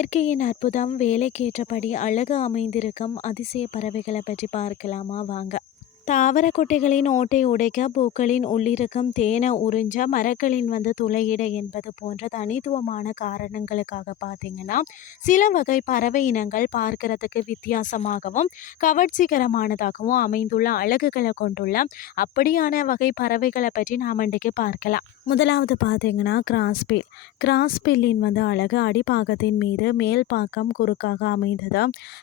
இயற்கையின் அற்புதம் வேலைக்கேற்றபடி அழகு அமைந்திருக்கும் அதிசய பறவைகளை பற்றி பார்க்கலாமா? வாங்க. தாவர கொட்டைகளின் ஓட்டை உடைக்க பூக்களின் உள்ளிருக்கும் தேனை உறிஞ்ச மரங்களின் வந்து துளையிட என்பது போன்ற தனித்துவமான காரணங்களுக்காக பார்த்தீங்கன்னா சில வகை பறவை இனங்கள் பார்க்கறதுக்கு வித்தியாசமாகவும் கவர்ச்சிகரமானதாகவும் அமைந்துள்ள அழகுகளை கொண்டுள்ள அப்படியான வகை பறவைகளை பற்றி நாம் இன்றைக்கு பார்க்கலாம். முதலாவது பார்த்தீங்கன்னா கிராஸ்பில். கிராஸ்பில்லின் வந்து அழகு அடிப்பாகத்தின் மீது மேல் பாக்கம் குறுக்காக அமைந்தது.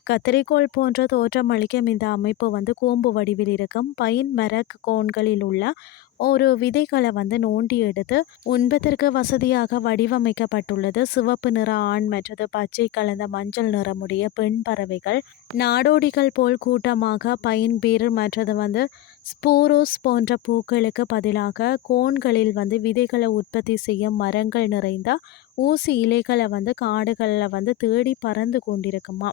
கத்திரிக்கோள் போன்ற தோற்றம் அளிக்கும் இந்த அமைப்பு வந்து கூம்பு வடிவில் இருக்கும் பைன் மர கோன்களில் உள்ள ஒரு விதைகளை வந்து நோண்டி எடுத்து உண்பதற்கு வசதியாக வடிவமைக்கப்பட்டுள்ளது. சிவப்பு நிற ஆண் மற்றது பச்சை கலந்த மஞ்சள் நிறமுடைய பெண் பறவைகள். நாடோடிகள் போல் கூட்டமாக பைன் பீர் மற்றது வந்து ஸ்போரோஸ் போன்ற பூக்களுக்கு பதிலாக கோன்களில் வந்து விதைகளை உற்பத்தி செய்யும் மரங்கள் நிறைந்த ஊசி இலைகளை வந்து காடுகளில் வந்து தேடி பறந்து கொண்டிருக்குமா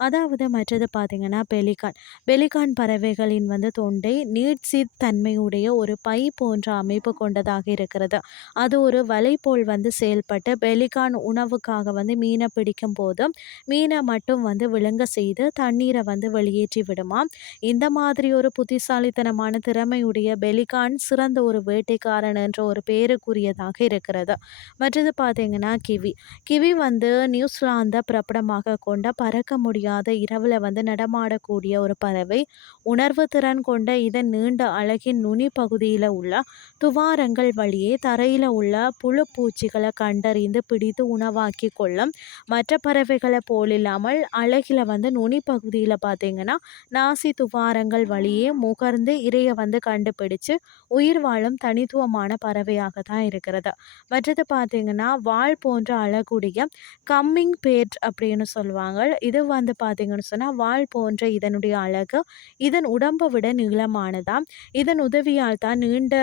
அதாவது மற்றது பார்த்திங்கன்னா பெலிகான். பெலிகான் பறவைகளின் வந்து தொண்டை நீட்சித் தன்மையுடைய ஒரு பை போன்ற அமைப்பு கொண்டதாக இருக்கிறது. அது ஒரு வலை போல் வந்து செயல்பட்டு பெலிகான் உணவுக்காக வந்து மீனை பிடிக்கும் போது மீனை மட்டும் வந்து விழுங்க செய்து தண்ணீரை வந்து வெளியேற்றி விடுமா இந்த மாதிரி ஒரு புத்திசாலித்தனமான திறமையுடைய பெலிகான் சிறந்த ஒரு வேட்டைக்காரன் என்ற ஒரு பேருக்குரியதாக இருக்கிறது. மற்றது பார்த்தீங்கன்னா கிவி. கிவி வந்து நியூசிலாந்தை பிரபலமாக கொண்ட பறக்க முடியும் முடியாத இரவில் வந்து நடமாடக்கூடிய ஒரு பறவை உணர்வு திறன் கொண்ட இதன் நீண்ட அழகின் நுனி பகுதியில் உள்ள துவாரங்கள் வழியே தரையில் உள்ள புழு பூச்சிகளை கண்டறிந்து பிடித்து உணவாக்கி கொள்ளும் மற்ற பறவைகளை போலில்லாமல் அழகில் வந்து நுனி பகுதியில் பார்த்தீங்கன்னா நாசி துவாரங்கள் வழியே முகர்ந்து இரையை வந்து கண்டுபிடிச்சு உயிர் வாழும் தனித்துவமான பறவையாக தான் இருக்கிறது. மற்றது பார்த்தீங்கன்னா வாழ் போன்ற அழகுடைய கம்மிங் பேட் அப்படின்னு சொல்லுவாங்க. இது வந்து பார்த்தீங்கன்னு சொன்னால் வாழ் போன்ற இதனுடைய அழகு இதன் உடம்பை விட நீளமானதாம். இதன் உதவியால் தான் நீண்ட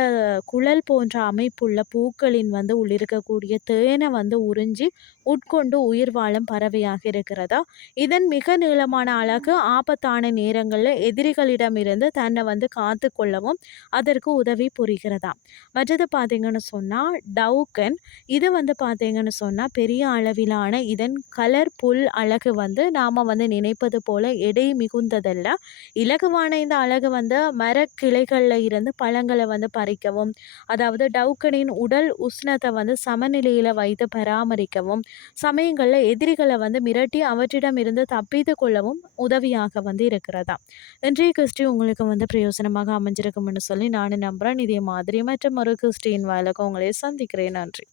குழல் போன்ற அமைப்புள்ள பூக்களின் வந்து உள்ளிருக்கக்கூடிய தேனை வந்து உறிஞ்சி உட்கொண்டு உயிர் வாழும் பறவையாக இருக்கிறதா? இதன் மிக நீளமான அழகு ஆபத்தான நேரங்களில் எதிரிகளிடமிருந்து தன்னை வந்து காத்து கொள்ளவும் அதற்கு உதவி புரிகிறதா? மற்றது பார்த்தீங்கன்னு சொன்னால் டவுக்கன் இது வந்து பார்த்தீங்கன்னு சொன்னால் பெரிய அளவிலான இதன் கலர் புல் அழகு வந்து நாம் வந்து நினைப்பது போல எடை மிகுந்ததல்ல. இலகுவான இந்த அழகு வந்து மரக்கிளைகளில் இருந்து பழங்களை வந்து பறிக்கவும் அதாவது டவுக்கனின் உடல் உஷ்ணத்தை வந்து சமநிலையில் வைத்து பராமரிக்கவும் சமயங்களில் எதிரிகளை வந்து மிரட்டி அவற்றிடம் இருந்து தப்பித்து கொள்ளவும் உதவியாக வந்து இருக்கிறதா இன்றைய கிறிஸ்டி உங்களுக்கு வந்து பிரயோசனமாக அமைஞ்சிருக்கும்னு சொல்லி நானும் நம்புகிறேன் இதே மாதிரி மற்றும் ஒரு கிறிஸ்டின் வாயிலுக்கு உங்களை சந்திக்கிறேன். நன்றி.